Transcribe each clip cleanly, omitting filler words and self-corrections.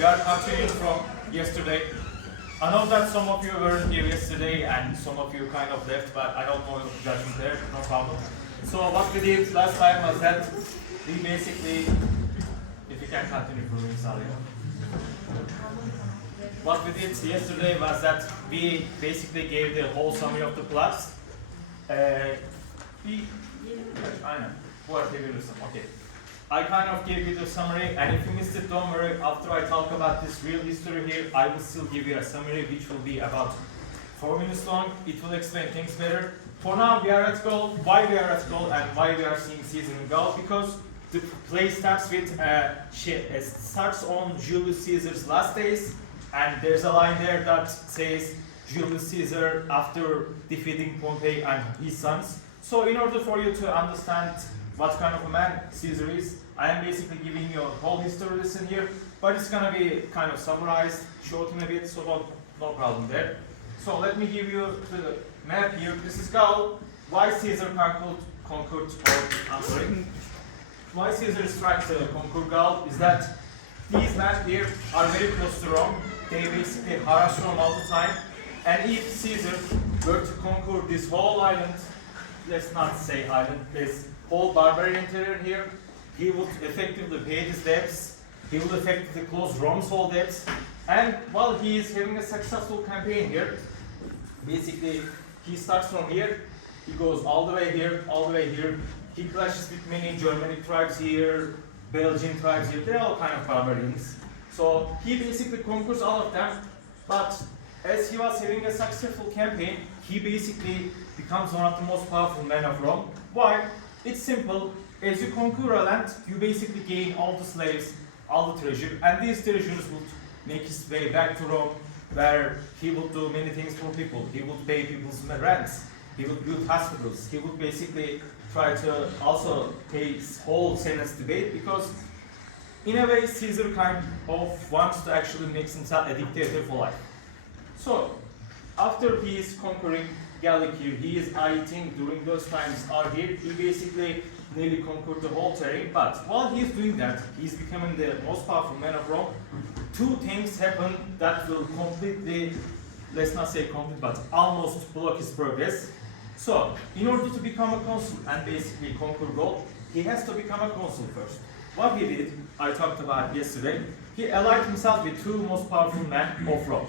We are continuing from yesterday. I know that some of you weren't here yesterday and some of you kind of left, but I don't know judgment there, no problem. So what we did last time was that we basically, if you can continue for me, sorry. What we did yesterday was that we basically gave the whole summary of the plots. Okay. I kind of gave you the summary, and if you missed it, don't worry. After I talk about this real history here, I will still give you a summary which will be about 4 minutes long. It will explain things better. For now, we are at goal. Why we are at goal and why we are seeing season in goal? Because the play starts with starts on Julius Caesar's last days, and there's a line there that says Julius Caesar after defeating Pompey and his sons. So in order for you to understand what kind of a man Caesar is, I am basically giving you a whole history lesson here, but it's gonna be kind of summarized, shortened a bit, so no problem there. So let me give you the map here. This is Gaul. Why Caesar why Caesar tried to conquer Gaul is that these men here are very close to Rome. They basically harass Rome all the time. And if Caesar were to conquer this whole island, let's not say island, this whole barbarian terror here, he would effectively pay his debts, he would effectively close Rome's whole debts, and while he is having a successful campaign here, basically he starts from here, he goes all the way here, he clashes with many Germanic tribes here, Belgian tribes here, they're all kind of barbarians. So he basically conquers all of them, but as he was having a successful campaign, he basically becomes one of the most powerful men of Rome. Why? It's simple. As you conquer a land, you basically gain all the slaves, all the treasure, and these treasures would make his way back to Rome, where he would do many things for people. He would pay people's rents, he would build hospitals, he would basically try to also pay his whole Senate's debate, because in a way Caesar kind of wants to actually make himself a dictator for life. So, after he is conquering Gallic here, he is, I think, during those times are here, he basically nearly conquered the whole terrain, but while he's doing that, he's becoming the most powerful man of Rome. Two things happen that will completely, let's not say complete, but almost block his progress. So, in order to become a consul and basically conquer Gaul, he has to become a consul first. What he did, I talked about yesterday, he allied himself with two most powerful men of Rome.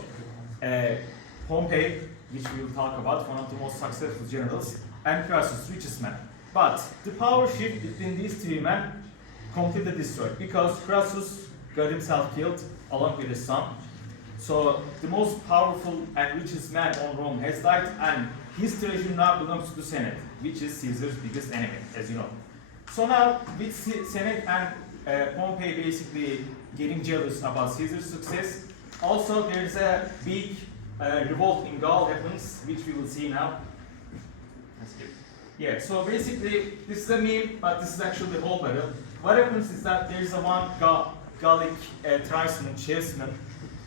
Pompey, which we will talk about, one of the most successful generals, and Crassus, richest man. But the power shift between these three men completely destroyed, because Crassus got himself killed along with his son. So the most powerful and richest man on Rome has died, and his treasure now belongs to the Senate, which is Caesar's biggest enemy, as you know. So now, with Senate and Pompey basically getting jealous about Caesar's success, also there's a big revolt in Gaul happens, which we will see now. Yeah, so basically, this is a meme, but this is actually the whole battle. What happens is that there is a one Gallic tribesman, chessman,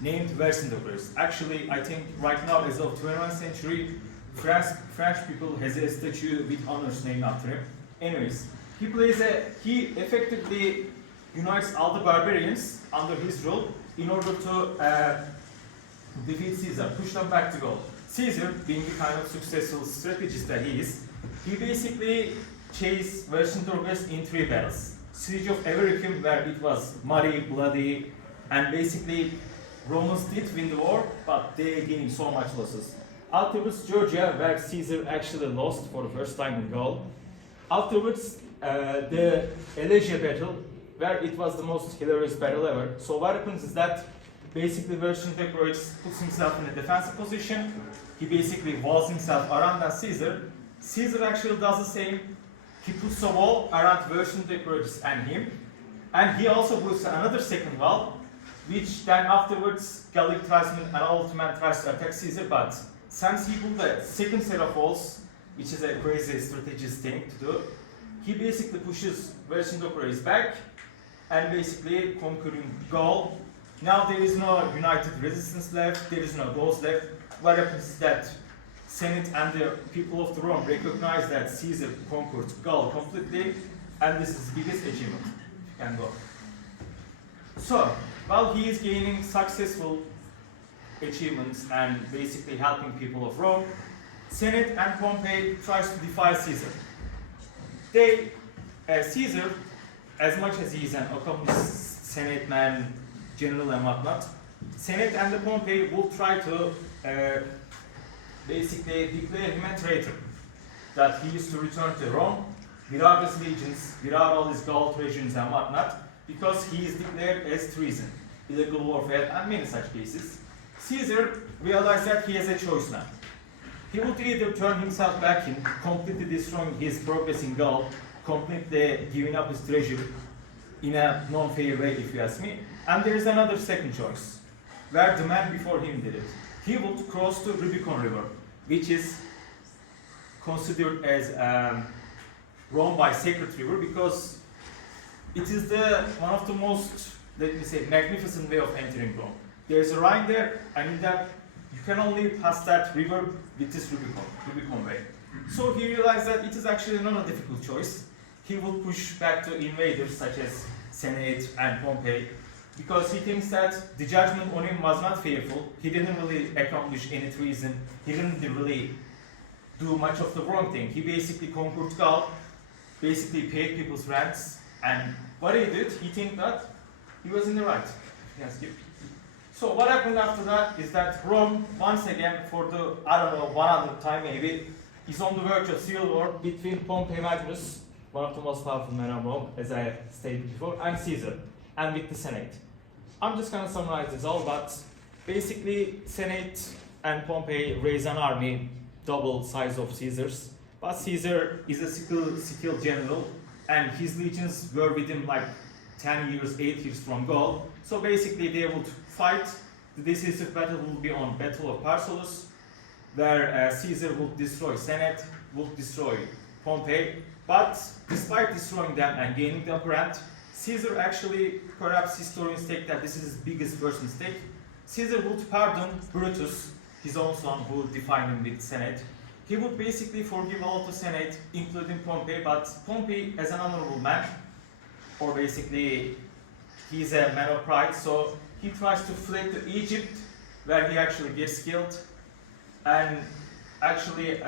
named Vercingetorix. Actually, I think right now, as of 21st century, French people has a statue with honors named after him. Anyways, he effectively unites all the barbarians under his rule in order to defeat Caesar, push them back to Gaul. Caesar, being the kind of successful strategist that he is, he basically chased Vercingetorix in 3 battles. Siege of Avaricum, where it was muddy, bloody, and basically Romans did win the war, but they gained so much losses. Afterwards, Georgia, where Caesar actually lost for the first time in Gaul. Afterwards, the Alesia battle, where it was the most hilarious battle ever. So what happens is that basically Vercingetorix puts himself in a defensive position. He basically walls himself around Caesar. Caesar actually does the same. He puts a wall around Vercingetorix and him. And he also puts another second wall, which then afterwards Gallic tribesmen and Ottoman tries to attack Caesar, but since he put the second set of walls, which is a crazy strategist thing to do, he basically pushes Vercingetorix back and basically conquering Gaul. Now there is no united resistance left, there is no Gauls left. What happens is that Senate and the people of the Rome recognize that Caesar conquered Gaul completely, and this is his biggest achievement. You can go. So, While he is gaining successful achievements and basically helping people of Rome, Senate and Pompey tries to defy Caesar. Caesar, as much as he is an accomplished Senate man, general and whatnot, Senate and the Pompey will try to basically declare him a traitor, that he is to return to Rome without his legions, without all his Gaul treasures and whatnot, because he is declared as treason, illegal warfare, and many such cases. Caesar realized that he has a choice now. He would either turn himself back in, completely destroying his progress in Gaul, completely giving up his treasure in a non-fair way, if you ask me. And there is another second choice, where the man before him did it. He would cross the Rubicon River, which is considered as Rome by sacred river, because it is one of the most, let me say, magnificent way of entering Rome. There is a Rhine there, and in that you can only pass that river with this Rubicon way. So he realized that it is actually not a difficult choice. He will push back to invaders such as Senate and Pompey, because he thinks that the judgment on him was not fearful. He didn't really accomplish any treason. He didn't really do much of the wrong thing. He basically conquered Gaul, basically paid people's rents, and what he did, he think that he was in the right. Yes, so what happened after that is that Rome, once again, for the, 100th time maybe, is on the verge of civil war between Pompey Magnus, one of the most powerful men of Rome, as I stated before, and Caesar, and with the Senate. I'm just going to summarize this all, but basically Senate and Pompey raise an army double size of Caesar's, but Caesar is a skilled general, and his legions were with him like 10 years, 8 years from Gaul. So basically they would fight. The decisive battle will be on Battle of Pharsalus, where Caesar would destroy Senate, would destroy Pompey. But despite destroying them and gaining the upper hand, Caesar actually, perhaps historians take that this is his biggest first mistake. Caesar would pardon Brutus, his own son, who defined him with Senate. He would basically forgive all of the Senate, including Pompey, but Pompey, as an honorable man, or basically he's a man of pride, so he tries to flee to Egypt, where he actually gets killed. And actually,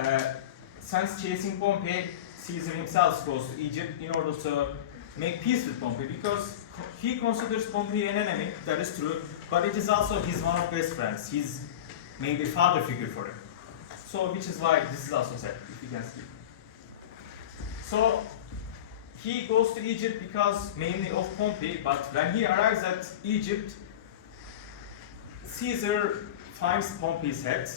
since chasing Pompey, Caesar himself goes to Egypt in order to make peace with Pompey, because he considers Pompey an enemy, that is true, but it is also his one of best friends. He's maybe a father figure for him. So, which is why this is also said, if you can see. So, he goes to Egypt because mainly of Pompey, but when he arrives at Egypt, Caesar finds Pompey's head,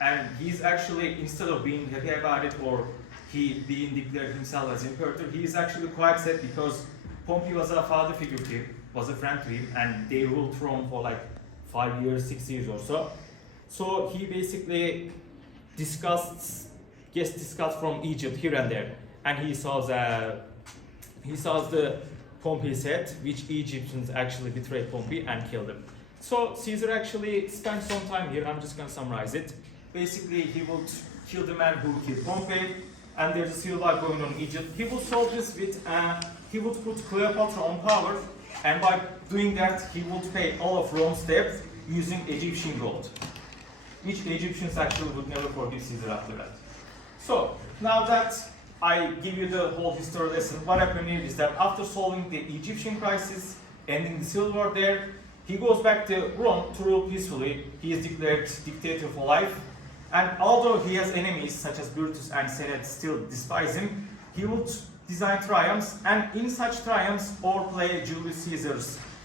and he's actually, instead of being happy about it or he being declared himself as imperator, he is actually quite sad because Pompey was a father figure to him, was a friend to him, and they ruled Rome for like 5 years, 6 years or so. So he basically gets discussed from Egypt here and there, and he saws the Pompey's head, which Egyptians actually betrayed Pompey and killed him. So Caesar actually spent some time here. I'm just going to summarize it. Basically, he would kill the man who killed Pompey, and there's a civil war going on in Egypt. He would solve this with, he would put Cleopatra on power, and by doing that, he would pay all of Rome's debt using Egyptian gold, which the Egyptians actually would never forgive Caesar after that. So, now that I give you the whole history lesson, what happened here is that after solving the Egyptian crisis, ending the civil war there, he goes back to Rome to rule peacefully. He is declared dictator for life. And although he has enemies such as Brutus and Senate still despise him, he would design triumphs, and in such triumphs, our play Julius Caesar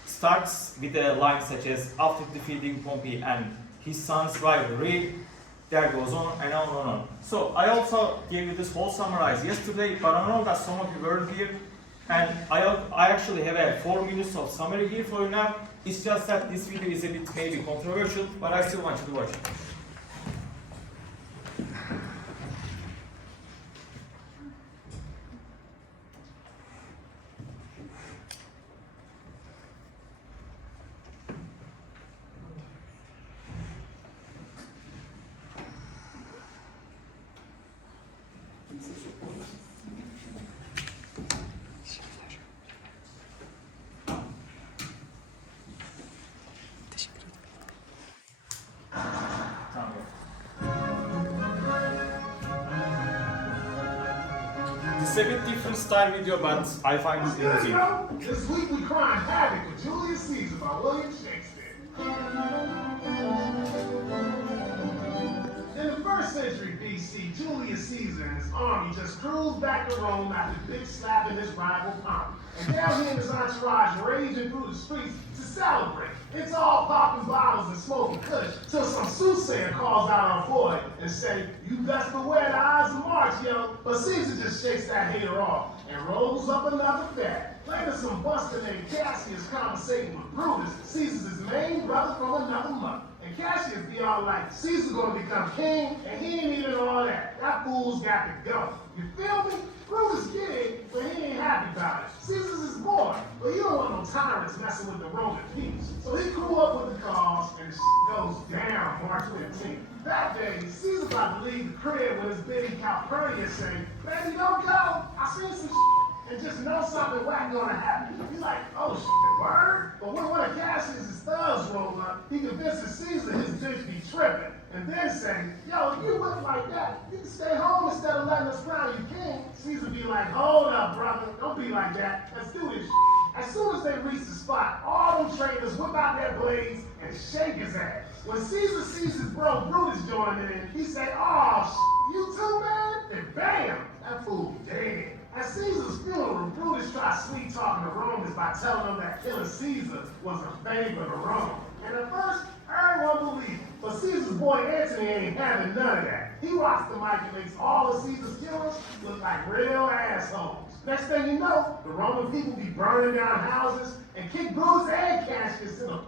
starts with a line such as, after defeating Pompey and his son's rivalry, there goes on and on and on. So I also gave you this whole summarize yesterday, but I know that some of you weren't here, and I actually have a 4 minutes of summary here for you now. It's just that this video is a bit maybe controversial, but I still want you to watch it. It's a bit different style video, but I find it amusing. This week we crying havoc with Julius Caesar by William Shakespeare. In the 1st century BC, Julius Caesar and his army just cruised back to Rome after big slapping his rival Pompey. And now he and his entourage raging through the streets to celebrate. It's all popping bottles and smoking kush till some soothsayer calls out our boy and say, "You best beware the eyes of March, yo." But Caesar just shakes that hater off and rolls up another bet. Later, some buster named Cassius conversating with Brutus, Caesar's main brother from another mother. And Cassius be all like, "Caesar's gonna become king, and he ain't even all that. That fool's got to go." You feel me? Brutus get it, but he ain't happy about it. Caesar's his boy, but he don't want no tyrants messing with the Roman peace. So he grew up with the cause, and goes down March 15th. That day, Caesar about to leave the crib when his biddy Calpurnia say, "Baby, don't go. I seen some and just know something whack gonna happen." He's like, "Oh word?" But when one of Cassius' thugs roll up, he convinces Caesar his bitch be tripping, and then say, "Yo, if you whip like that, you can stay home instead of letting us crown you king." Caesar be like, "Hold up, brother, don't be like that. Let's do this." As soon as they reach the spot, all them traitors whip out their blades and shake his ass. When Caesar sees his bro Brutus join in, he say, "Oh, you too, man?" And bam, that fool dead. At Caesar's funeral, Brutus tried sweet talking the Romans by telling them that killing Caesar was a favor to Rome. And at first, everyone believed him. But Caesar's boy Antony ain't having none of that. He rocks the mic and makes all of Caesar's killers look like real assholes. Next thing you know, the Roman people be burning down houses and kick Brutus and Cassius to the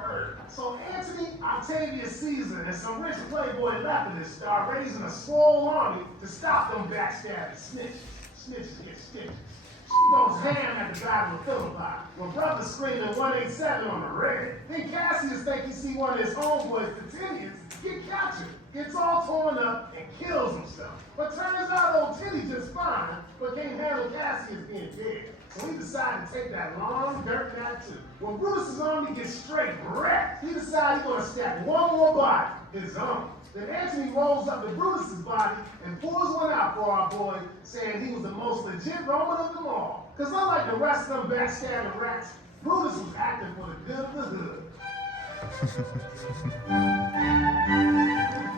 curb. So Antony, Octavius Caesar, and some rich playboy Lepidus start raising a swole army to stop them backstabbing snitches. Snitches get stitches. She goes ham at the Battle of Philippi, when brothers screaming 187 on the red. Then Cassius think he see one of his homeboys, Vatinius, get captured, gets all torn up, and kills himself. But turns out old Titty just fine, but can't handle Cassius being dead. So he decided to take that long dirt nap too. When Brutus's army gets straight wrecked, he decided he's gonna stack one more body, his own. Then Antony rolls up to Brutus's body and pours one out for our boy, saying he was the most legit Roman of them all. Because unlike the rest of them backstabbing rats, Brutus was acting for the good of the hood.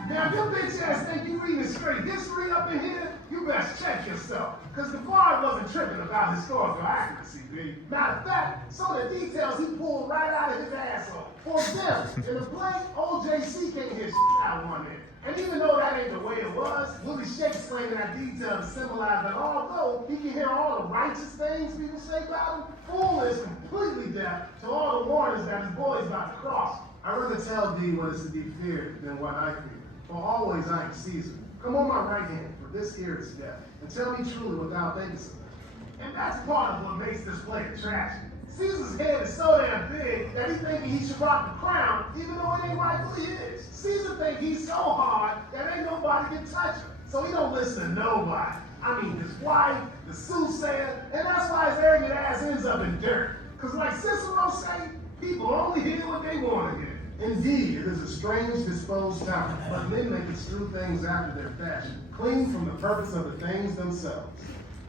Now, if your bitch ass think you reading straight history up in here, you best check yourself. Because the bard wasn't tripping about historical accuracy, B. Matter of fact, some of the details he pulled right out of his asshole. For example, in the play, OJC can't hit shit out one end. And even though that ain't the way it was, Willie Shakespeare claiming that detail to symbolize that although he can hear all the righteous things people say about him, Fool is completely deaf to all the warnings that his boy's about to cross. I'd rather tell thee what is to be feared than what I fear. For always I am Caesar. Come on my right hand, for this ear is deaf, and tell me truly without thinking so. And that's part of what makes this play a tragedy. Caesar's head is so damn big that he thinking he should rock the crown, even though it ain't rightfully his. Caesar think he's so hard that ain't nobody can touch him. So he don't listen to nobody. I mean, his wife, the soothsayer, and that's why his arrogant ass ends up in dirt. Because like Cicero say, people only hear what they want to hear. Indeed, it is a strange disposed time, but men may construe things after their fashion, clean from the purpose of the things themselves.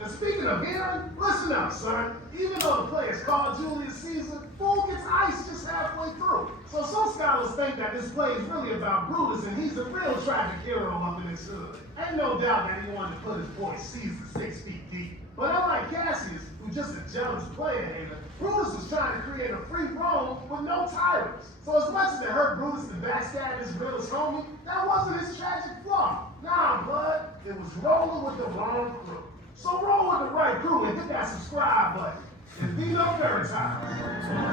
And speaking of hearing, listen up, son. Even though the play is called Julius Caesar, Fool gets iced just halfway through. So some scholars think that this play is really about Brutus and he's a real tragic hero up in his hood. Ain't no doubt that he wanted to put his boy Caesar 6 feet deep. But unlike Cassius, who's just a jealous player hater, Brutus was trying to create a free Rome with no tyrants. So as much as it hurt Brutus to backstab his realest homie, that wasn't his tragic flaw. Nah, bud, it was rolling with the wrong crew. So roll with the right crew and hit that subscribe button. And be no third time.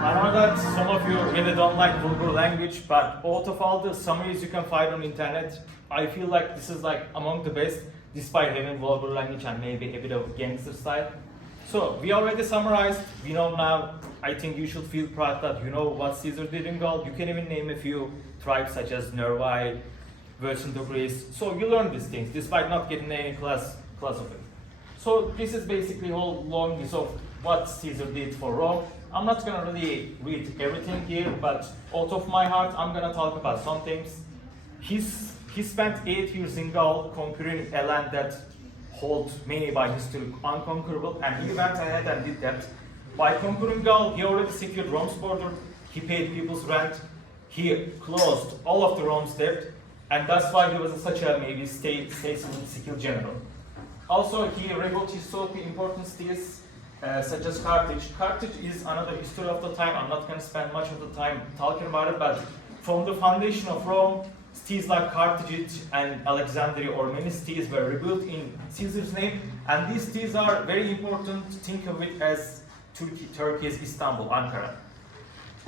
I know that some of you really don't like vulgar language, but out of all the summaries you can find on internet, I feel like this is like among the best, despite having vulgar language and maybe a bit of gangster style. So we already summarized, we know now, I think you should feel proud that you know what Caesar did in Gaul. You can even name a few tribes such as Nervi, Vercingetorix. So you learn these things despite not getting any class of it. So this is basically a whole long list of what Caesar did for Rome. I'm not gonna really read everything here, but out of my heart, I'm gonna talk about some things. He spent 8 years in Gaul conquering a land that hold many by history unconquerable, and he went ahead and did that. By conquering Gaul, he already secured Rome's border, he paid people's rent, he closed all of the Rome's debt, and that's why he was such a maybe statesman, skilled general. Also, he rebuilt historically important cities such as Carthage. Carthage is another history of the time. I'm not going to spend much of the time talking about it, but from the foundation of Rome, cities like Carthage and Alexandria or many cities were rebuilt in Caesar's name, and these cities are very important. Think of it as Turkey's Istanbul, Ankara.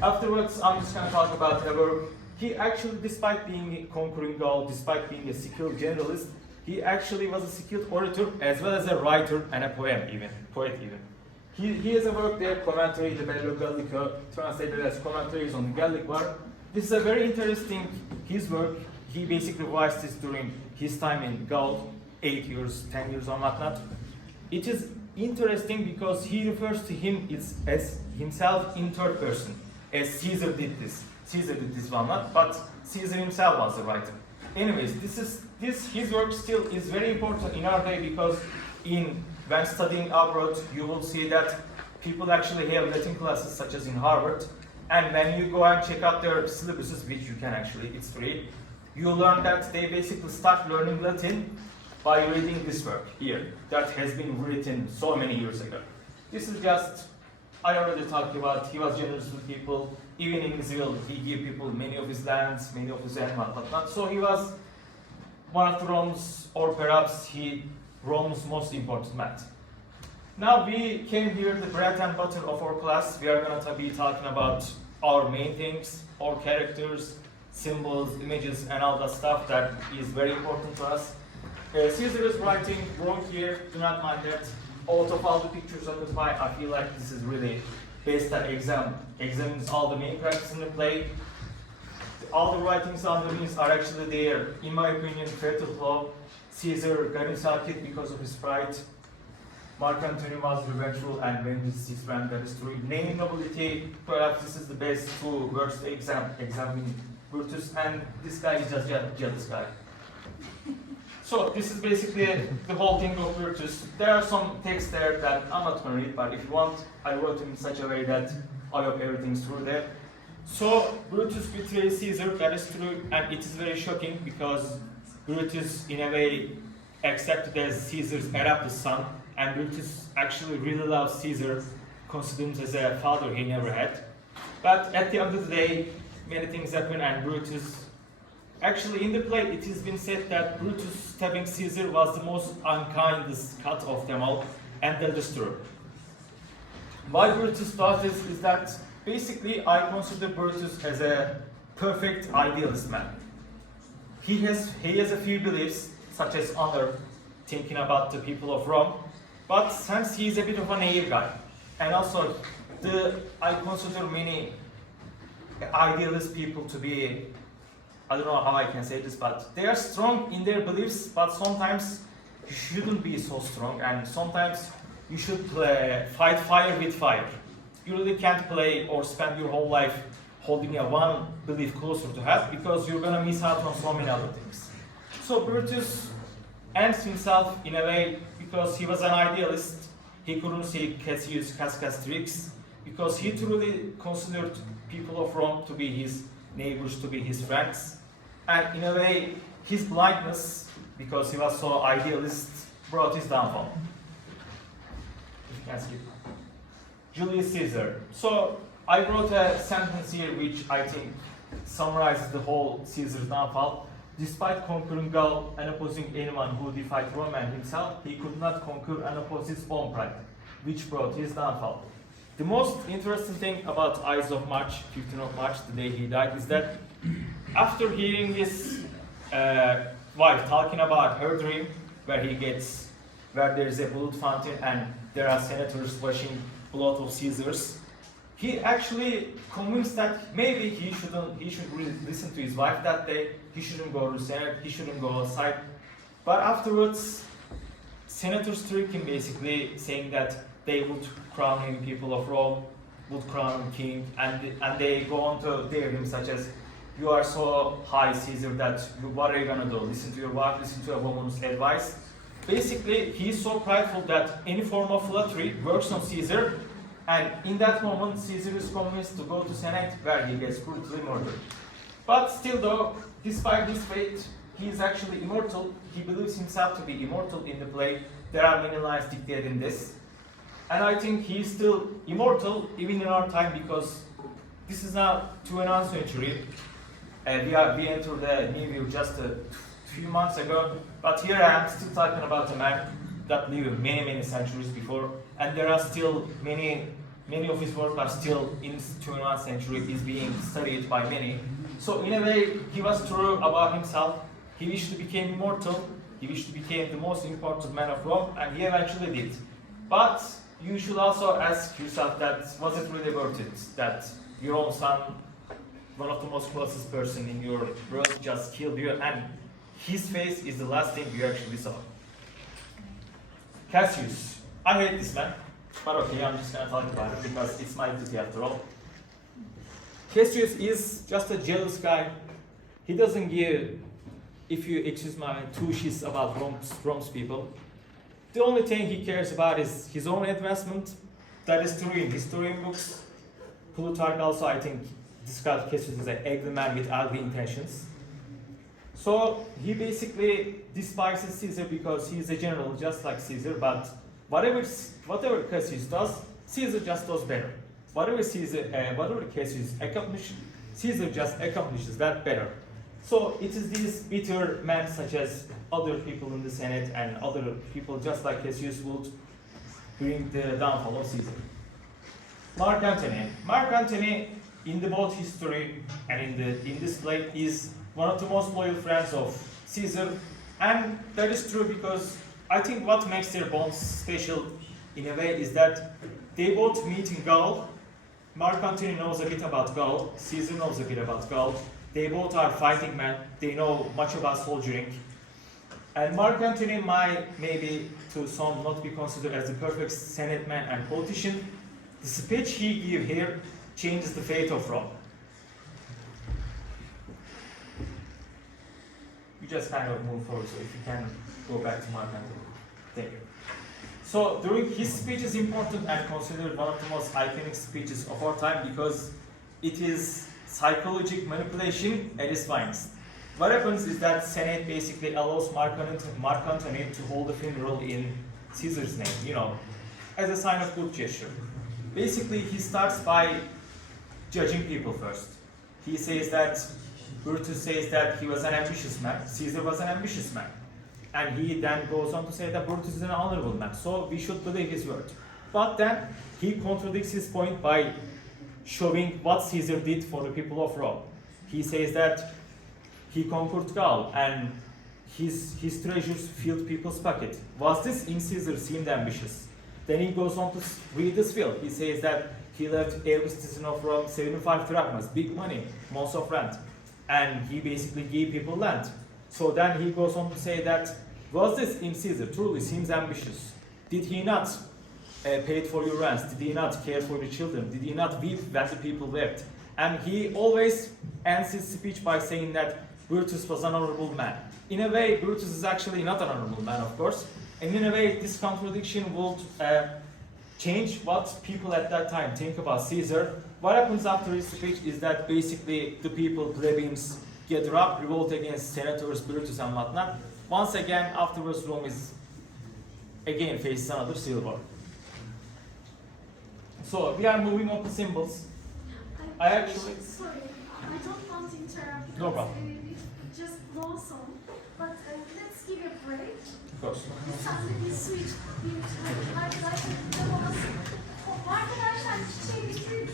Afterwards, I'm just going to talk about her work. He actually, despite being conquering Gaul, despite being a skilled generalist, he actually was a skilled orator as well as a writer and a poet even. He has a work there, Commentary, the Bello Gallico, translated as Commentaries on the Gallic War. This is a very interesting, his work. He basically revised this during his time in Gaul, 8 years, 10 years or whatnot. It is interesting because he refers to him as himself in third person, as Caesar did this. Caesar did this one, but Caesar himself was the writer. Anyways, his work still is very important in our day because when studying abroad, you will see that people actually have Latin classes, such as in Harvard, and when you go and check out their syllabuses, which you can actually, it's free, you learn that they basically start learning Latin by reading this work here, that has been written so many years ago. This is just, I already talked about, he was generous with people. Even in his will, he gave people many of his lands, many of his whatnot. So he was one of the Rome's, or perhaps Rome's most important man. Now we came here, the bread and butter of our class. We are going to be talking about our main things, our characters, symbols, images, and all that stuff that is very important to us. Caesar is writing wrong here, do not mind that. Out of all the pictures of the play, I feel like this is really based on examines all the main characters in the play. All the writings underneath are actually there. In my opinion, fatal flaw. Caesar got himself killed because of his pride. Mark Antony was revengeful and vengeance his friend got destroyed. Naming nobility, perhaps this is the best two words to examine Brutus, and this guy is just a jealous guy. So this is basically the whole thing of Brutus. There are some texts there that I'm not going to read, but if you want, I wrote them in such a way that I hope everything's through there. So Brutus betrays Caesar, that is true, and it is very shocking because Brutus, in a way, accepted as Caesar's adopted son, and Brutus actually really loves Caesar, considers him as a father he never had. But at the end of the day, many things happen, and Brutus, actually in the play, it has been said that Brutus stabbing Caesar was the most unkindest cut of them all, and that is true. Why Brutus does this is that basically I consider Brutus as a perfect idealist man. He has a few beliefs, such as honor, thinking about the people of Rome, but since he is a bit of a naive guy, and also I consider many idealist people to be, I don't know how I can say this, but they are strong in their beliefs, but sometimes you shouldn't be so strong, and sometimes you should fight fire with fire. You really can't play or spend your whole life holding a one belief closer to heart because you're gonna miss out on so many other things. So Brutus ends himself in a way because he was an idealist. He couldn't see Cassius tricks because he truly considered people of Rome to be his neighbors, to be his friends. And in a way, his blindness, because he was so idealist, brought his downfall. If you can skip. Julius Caesar. So I wrote a sentence here which I think summarizes the whole Caesar's downfall. Despite conquering Gaul and opposing anyone who defied Rome and himself, he could not conquer and oppose his own pride, which brought his downfall. The most interesting thing about Ides of March, 15th of March, the day he died, is that after hearing his wife talking about her dream, where there is a blood fountain and there are senators washing blood of Caesars, he actually convinced that maybe he should really listen to his wife that day. He shouldn't go to the Senate, he shouldn't go outside. But afterwards, senators tricked him basically, saying that they would crown him, people of Rome would crown him king, and they go on to dare him, such as, you are so high, Caesar, that what are you gonna do? Listen to your wife, listen to a woman's advice? basically he's so prideful that any form of flattery works on Caesar, and in that moment Caesar is convinced to go to Senate where he gets brutally murdered. But still though, despite his fate, he is actually immortal. He believes himself to be immortal in the play. There are many lines dictated in this. And I think he is still immortal even in our time, because this is now 21st century. We entered the new year just a few months ago, but here I am still talking about a man that lived many centuries before, and there are still many of his works are still in 21st century, is being studied by many. So in a way, he was true about himself. He wished to become immortal. He wished to become the most important man of Rome, and he eventually did. But you should also ask yourself that, was it really worth it that your own son, one of the most closest person in your world, just killed you, and his face is the last thing you actually saw. Cassius. I hate this man, but okay, I'm just gonna talk about it because it's my duty after all. Cassius is just a jealous guy. He doesn't give, if you excuse my two shits about Rome's people. The only thing he cares about is his own advancement. That is true in historian books. Plutarch also, I think, described Cassius as an ugly man with ugly intentions. So he basically despises Caesar because he is a general just like Caesar, but whatever Cassius does, Caesar just does better. Whatever Cassius accomplishes, Caesar just accomplishes that better. So it is these bitter men such as other people in the Senate and other people just like Cassius would bring the downfall of Caesar. Mark Antony. Mark Antony, in the both history and in this play, is one of the most loyal friends of Caesar, and that is true because I think what makes their bonds special in a way is that they both meet in Gaul. Mark Antony knows a bit about Gaul, Caesar knows a bit about Gaul. They both are fighting men, they know much about soldiering. And Mark Antony might, maybe to some, not be considered as the perfect Senate man and politician. The speech he gives here changes the fate of Rome. You just kind of move forward, so if you can go back to Mark Antony. Thank you. So during his speech is important and considered one of the most iconic speeches of our time because it is psychological manipulation at its finest. What happens is that Senate basically allows Mark Antony to hold a funeral in Caesar's name, as a sign of good gesture. Basically, he starts by judging people first. He says that, Brutus says that he was an ambitious man, Caesar was an ambitious man. And he then goes on to say that Brutus is an honorable man, so we should believe his word. But then he contradicts his point by showing what Caesar did for the people of Rome. He says that he conquered Gaul and his treasures filled people's pocket. Was this in Caesar seemed ambitious? Then he goes on to read this field. He says that he left every citizen of Rome 75 drachmas, big money, months of rent. And he basically gave people land. So then he goes on to say that, was this in Caesar truly seems ambitious? Did he not pay for your rents? Did he not care for your children? Did he not weep when the people wept? And he always ends his speech by saying that Brutus was an honorable man. In a way, Brutus is actually not an honorable man, of course. And in a way, this contradiction will change what people at that time think about Caesar. What happens after his speech is that basically the people, plebeians, gather up, revolt against senators, Brutus and whatnot. Once again, afterwards, Rome is again faces another civil war. So we are moving on to symbols. I actually... Sorry, I don't want to interrupt. No problem. It's just blossom. But let's give a break. Of course. Sen de bir switch, bir arkadaşlar, arkadaşlar çiçeği